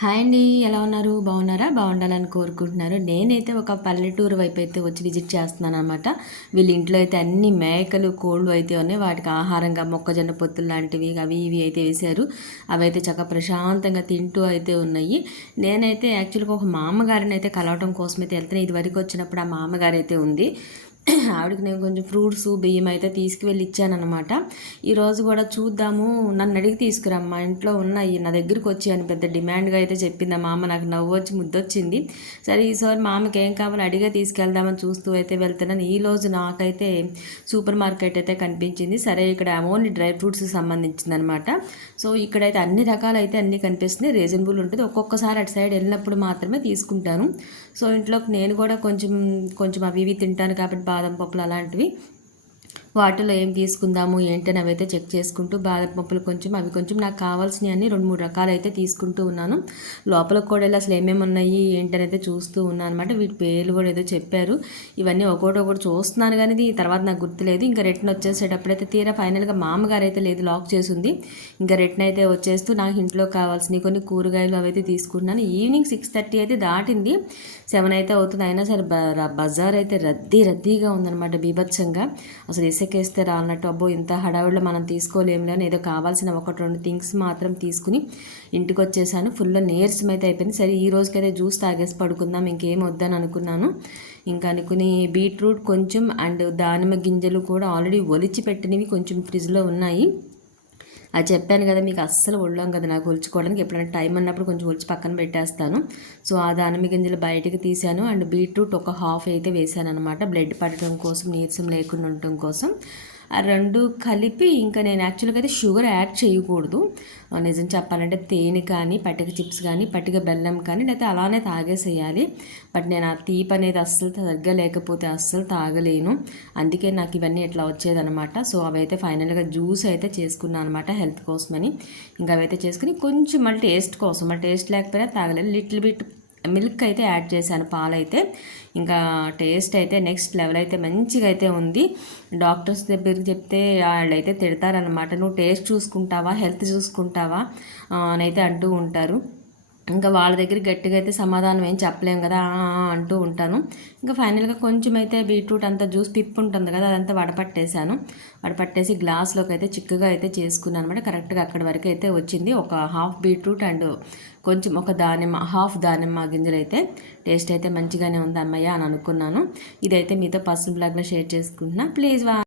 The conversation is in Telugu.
హాయ్ అండి ఎలా ఉన్నారు? బాగున్నారా? బాగుండాలని కోరుకుంటున్నారు. నేనైతే ఒక పల్లెటూరు వైపు అయితే వచ్చి విజిట్ చేస్తున్నాను అనమాట వీళ్ళ ఇంట్లో అయితే అన్ని మేకలు కోళ్ళు అయితే ఉన్నాయి. వాటికి ఆహారంగా మొక్కజొన్న పొత్తులు లాంటివి అవి ఇవి అయితే వేశారు. అవి అయితే చక్కగా ప్రశాంతంగా తింటూ అయితే ఉన్నాయి. నేనైతే యాక్చువల్గా ఒక మామగారిని అయితే కలవటం కోసం అయితే వెళ్తున్నాను ఇది వరకు వచ్చినప్పుడు ఆ మామగారు అయితే ఉంది. ఆవిడకి నేను కొంచెం ఫ్రూట్స్ బియ్యం అయితే తీసుకువెళ్ళి ఇచ్చానమాట ఈరోజు కూడా చూద్దాము. నన్ను అడిగి తీసుకురా మా ఇంట్లో ఉన్నాయి నా దగ్గరికి వచ్చి అని పెద్ద డిమాండ్గా అయితే చెప్పింది. మా అమ్మ నాకు నవ్వు వచ్చి ముద్దొచ్చింది. సరే ఈసారి మా అమ్మకి ఏం కావాలి అడిగే తీసుకెళ్దామని చూస్తూ అయితే వెళ్తున్నాను. ఈ రోజు నాకైతే సూపర్ మార్కెట్ అయితే కనిపించింది. సరే ఇక్కడ ఓన్లీ డ్రై ఫ్రూట్స్ సంబంధించింది అనమాట సో ఇక్కడైతే అన్ని రకాలు అయితే అన్నీ కనిపిస్తున్నాయి. రీజనబుల్ ఉంటుంది. ఒక్కొక్కసారి అటు సైడ్ వెళ్ళినప్పుడు మాత్రమే తీసుకుంటాను. సో ఇంట్లోకి నేను కూడా కొంచెం కొంచెం అవి ఇవి తింటాను కాబట్టి బాదం పప్పులు అలాంటివి వాటిలో ఏం తీసుకుందాము ఏంటని అవైతే చెక్ చేసుకుంటూ బాదం పప్పులు కొంచెం అవి కొంచెం నాకు కావాల్సినవి అన్ని రెండు మూడు రకాలు అయితే తీసుకుంటూ ఉన్నాను. లోపలికి కూడా ఇలా అసలు ఏమేమి ఉన్నాయి ఏంటని అయితే చూస్తూ ఉన్నాను అనమాట వీటి పేర్లు కూడా ఏదో చెప్పారు. ఇవన్నీ ఒకటి ఒకటి చూస్తున్నాను కానీ తర్వాత నాకు గుర్తులేదు. ఇంకా రిటర్న్ వచ్చేసేటప్పుడైతే తీరా ఫైనల్గా మామగారు అయితే లేదు లాక్ చేసింది ఇంకా రిటర్న్ అయితే వచ్చేస్తూ నాకు ఇంట్లో కావాల్సినవి కొన్ని కూరగాయలు అవైతే తీసుకున్నాను ఈవినింగ్ సిక్స్ థర్టీ అయితే దాటింది. సెవెన్ అయితే అవుతుంది. అయినా సరే బజార్ అయితే రద్దీ రద్దీగా ఉందన్నమాట బీభత్సంగా. అసలు ఇసుకేస్తే రానట్టు అబ్బో ఇంత హడావిడిలో మనం తీసుకోలేము అని ఏదో కావాల్సిన ఒకటి రెండు థింగ్స్ మాత్రం తీసుకుని ఇంటికి వచ్చేసాను ఫుల్ నీరసం అయితే అయిపోయింది. సరే ఈ రోజుకైతే జ్యూస్ తాగేసి పడుకుందాం ఇంకేం వద్దని అనుకున్నాను. ఇంకా అనుకుని బీట్రూట్ కొంచెం అండ్ దానిమ్మ గింజలు కూడా ఆల్రెడీ ఒలిచి పెట్టినవి కొంచెం ఫ్రిడ్జ్లో ఉన్నాయి. అది చెప్పాను కదా మీకు అస్సలు ఒళ్ళం కదా నాకు ఒలుచుకోవడానికి. ఎప్పుడైనా టైం అన్నప్పుడు కొంచెం ఒలిచి పక్కన పెట్టేస్తాను. సో ఆ దానిమ్మ గింజలు బయటకు తీసాను అండ్ బీట్రూట్ ఒక హాఫ్ అయితే వేసాను అనమాట బ్లడ్ పడటం కోసం నీరసం లేకుండా ఉండటం కోసం. ఆ రెండు కలిపి ఇంకా నేను యాక్చువల్గా అయితే షుగర్ యాడ్ చేయకూడదు. నిజం చెప్పాలంటే తేనె కానీ పట్టిక చిప్స్ కానీ పట్టిక బెల్లం కానీ లేకపోతే అలానే తాగేసేయాలి. బట్ నేను ఆ తీపి అనేది అస్సలు సరిగ్గా లేకపోతే అస్సలు తాగలేను. అందుకే నాకు ఇవన్నీ ఇట్లా వచ్చేదనమాట సో అవైతే ఫైనల్గా జ్యూస్ అయితే చేసుకున్నాను అనమాట హెల్త్ కోసమని. ఇంకా అవైతే చేసుకుని కొంచెం మళ్ళీ టేస్ట్ కోసం మళ్ళీ టేస్ట్ లేకపోయినా తాగలేదు లిటిల్ బిట్ మిల్క్ అయితే యాడ్ చేశాను పాలైతే. ఇంకా టేస్ట్ అయితే నెక్స్ట్ లెవెల్ అయితే మంచిగా అయితే ఉంది. డాక్టర్స్ దగ్గరికి చెప్తే వాళ్ళైతే తిడతారనమాట నువ్వు టేస్ట్ చూసుకుంటావా హెల్త్ చూసుకుంటావా? అని అయితే అంటూ ఉంటారు. ఇంకా వాళ్ళ దగ్గర గట్టిగా అయితే సమాధానం ఏం చెప్పలేం కదా అంటూ ఉంటాను. ఇంకా ఫైనల్గా కొంచెం అయితే బీట్రూట్ అంతా జ్యూస్ పిప్పు ఉంటుంది కదా అదంతా వడపట్టేశాను. వడపట్టేసి గ్లాస్లోకి అయితే చిక్కగా అయితే చేసుకున్నాను అనమాట కరెక్ట్గా అక్కడి వరకు అయితే వచ్చింది. ఒక హాఫ్ బీట్రూట్ అండ్ కొంచెం ఒక దానిమ్మ హాఫ్ దానిమ్మ గింజలు అయితే టేస్ట్ అయితే మంచిగానే ఉంది అమ్మయ్య అని అనుకున్నాను. ఇదైతే మీతో పర్సనల్ బ్లాగ్లో షేర్ చేసుకుంటున్నా. ప్లీజ్ వా